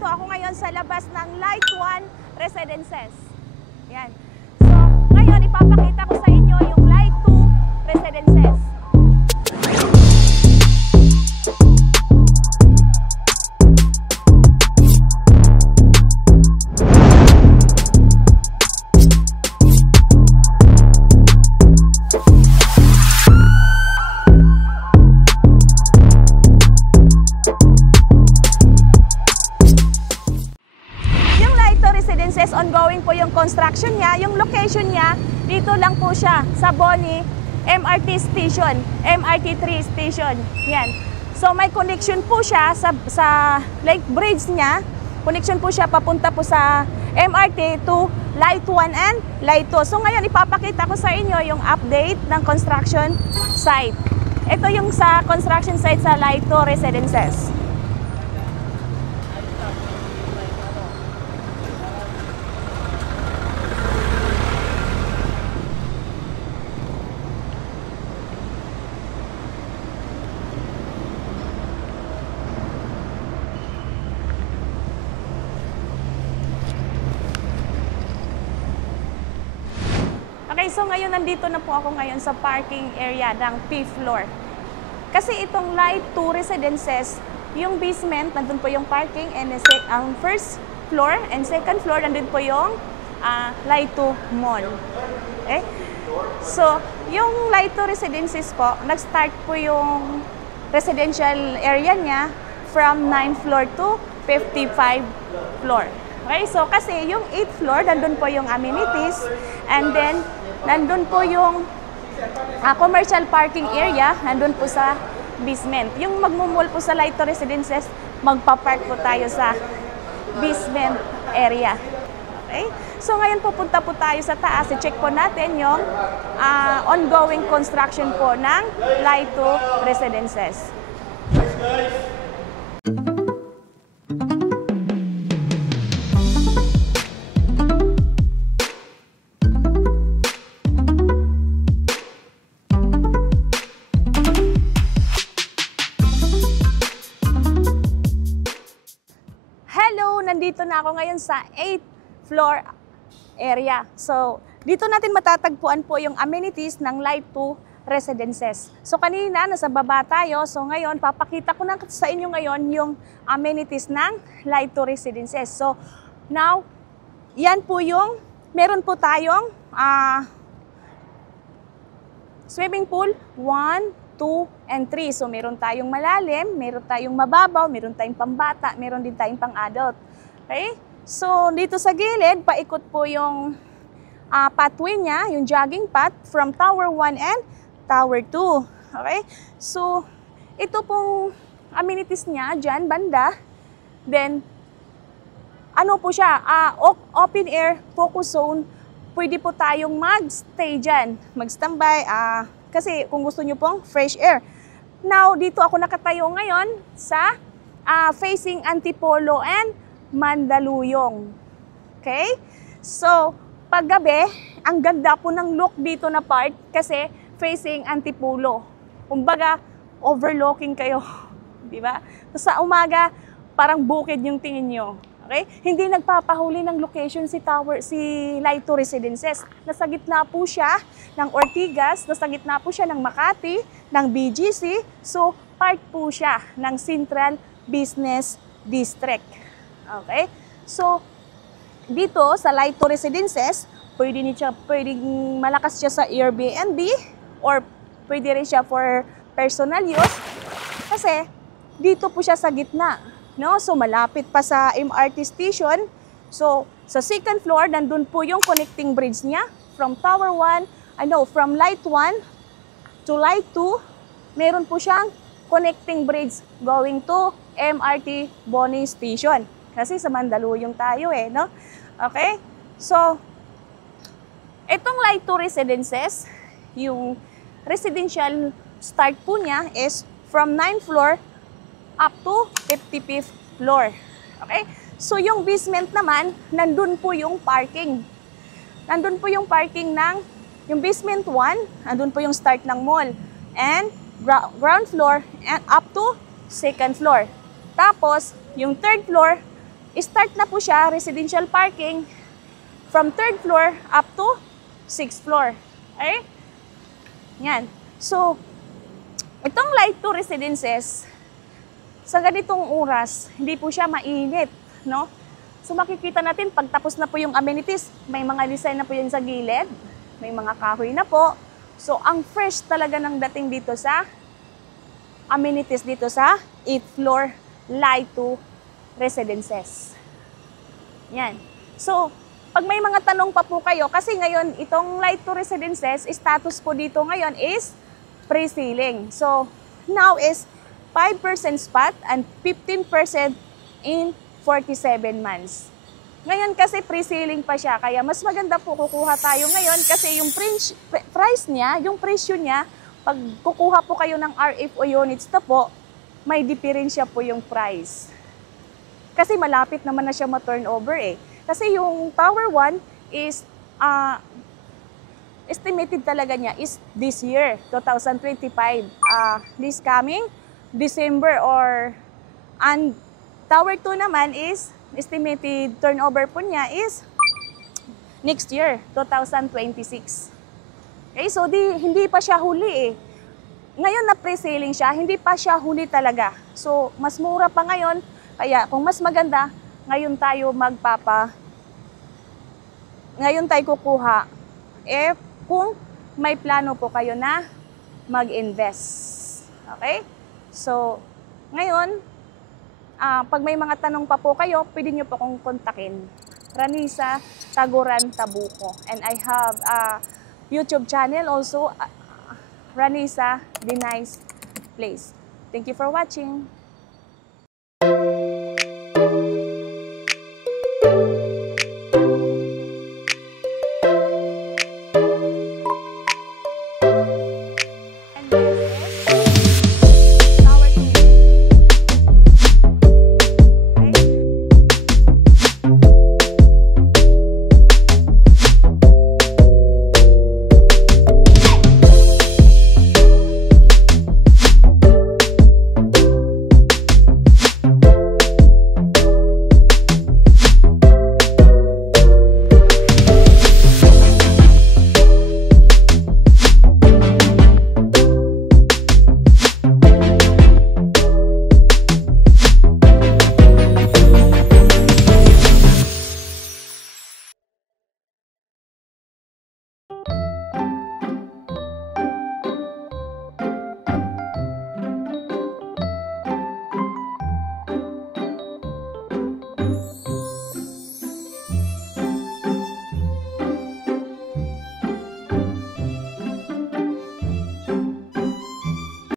nandito ako ngayon sa labas ng Light 1 Residences. Yan. So, ngayon ipapakita ko sa inyo yung Light 2 Residences. Ongoing po yung construction niya. Yung location niya, dito lang po siya sa Boni MRT Station, MRT 3 Station. Yan. So may connection po siya sa Lake Bridge niya. Connection po siya papunta po sa MRT to Light 1 and Light 2. So ngayon ipapakita ko sa inyo yung update ng construction site. Ito yung sa construction site sa Light 2 Residences. Okay, so ngayon nandito na po ako ngayon sa parking area ng P floor. Kasi itong Light 2 Residences, yung basement, nandun po yung parking, and ang first floor and second floor, nandun po yung Light 2 Mall. Okay? So, yung Light 2 Residences po, nag-start po yung residential area niya from 9th floor to 55 floor. Okay, so kasi yung 8th floor, nandun po yung amenities, and then nandun po yung commercial parking area, nandun po sa basement. Yung magmumall po sa Light 2 Residences, magpa-park po tayo sa basement area. Okay? So ngayon pupunta po tayo sa taas, i-check po natin yung ongoing construction po ng Light 2 Residences. Nandito na ako ngayon sa 8th floor area. So, dito natin matatagpuan po yung amenities ng Light 2 Residences. So, kanina nasa baba tayo. So, ngayon papakita ko na sa inyo ngayon yung amenities ng Light 2 Residences. So, now, yan po yung meron po tayong swimming pool 1, 2, and 3. So, meron tayong malalim, meron tayong mababaw, meron tayong pambata, meron din tayong pang-adult. Okay? So, dito sa gilid, paikot po yung pathway niya, yung jogging path from Tower 1 and Tower 2. Okay? So, ito pong amenities niya dyan, banda. Then, ano po siya, open air focus zone. Pwede po tayong mag-stay dyan, mag-standby, kasi kung gusto nyo pong fresh air. Now, dito ako nakatayo ngayon sa facing Antipolo and Mandaluyong. Okay? So, paggabi, ang ganda po ng look dito na part kasi facing Antipolo. Kumbaga, overlooking kayo. Di ba? Sa umaga, parang bukid yung tingin nyo. Okay? Hindi nagpapahuli ng location si Light 2 Residences. Nasa gitna po siya ng Ortigas, nasa gitna po siya ng Makati, ng BGC. So, part po siya ng Central Business District. Okay? So, dito sa Light 2 Residences, pwedeng malakas siya sa Airbnb or pwede rin siya for personal use kasi dito po siya sa gitna. No? So, malapit pa sa MRT station. So, sa second floor, nandun po yung connecting bridge niya from Tower 1, from Light 1 to Light 2. Meron po siyang connecting bridge going to MRT Boni Station. Kasi sa Mandaluyong tayo no? Okay? So, itong Light 2 Residences, yung residential start po niya is from 9th floor up to 55th floor. Okay? So, yung basement naman, nandun po yung parking. Nandun po yung parking ng, yung basement 1, nandun po yung start ng mall. And ground floor and up to second floor. Tapos, yung third floor, start na po siya, residential parking, from 3rd floor up to 6th floor. Okay? Yan. So, itong light 2 residences, sa ganitong oras, hindi po siya mainit, no? So makikita natin, pag tapos na po yung amenities, may mga design na po yan sa gilid, may mga kahoy na po. So ang fresh talaga ng dating dito sa amenities dito sa 8th floor light 2 residences. Yan. So, pag may mga tanong pa po kayo, kasi ngayon itong light 2 residences, status po dito ngayon is pre-sealing. So, now is 5% spot and 15% in 47 months. Ngayon kasi pre-sealing pa siya, kaya mas maganda po kukuha tayo ngayon kasi yung price niya, yung presyo niya, pag kukuha po kayo ng RFO units na po, may diferensya po yung price. Kasi malapit naman na siya ma-turnover eh. Kasi yung Tower 1 is, estimated talaga niya is this year, 2025. This coming December and Tower 2 naman is, estimated turnover po niya is next year, 2026. Okay, so hindi pa siya huli eh. Ngayon na pre-selling siya, hindi pa siya huli talaga. So, mas mura pa ngayon, kaya kung mas maganda, ngayon tayo kukuha. Kung may plano po kayo na mag-invest. Okay? So, ngayon, pag may mga tanong pa po kayo, pwede nyo po kong kontakin. Ranisa Taguran Tabuco. And I have a YouTube channel also, Ranisa The Nice Place. Thank you for watching.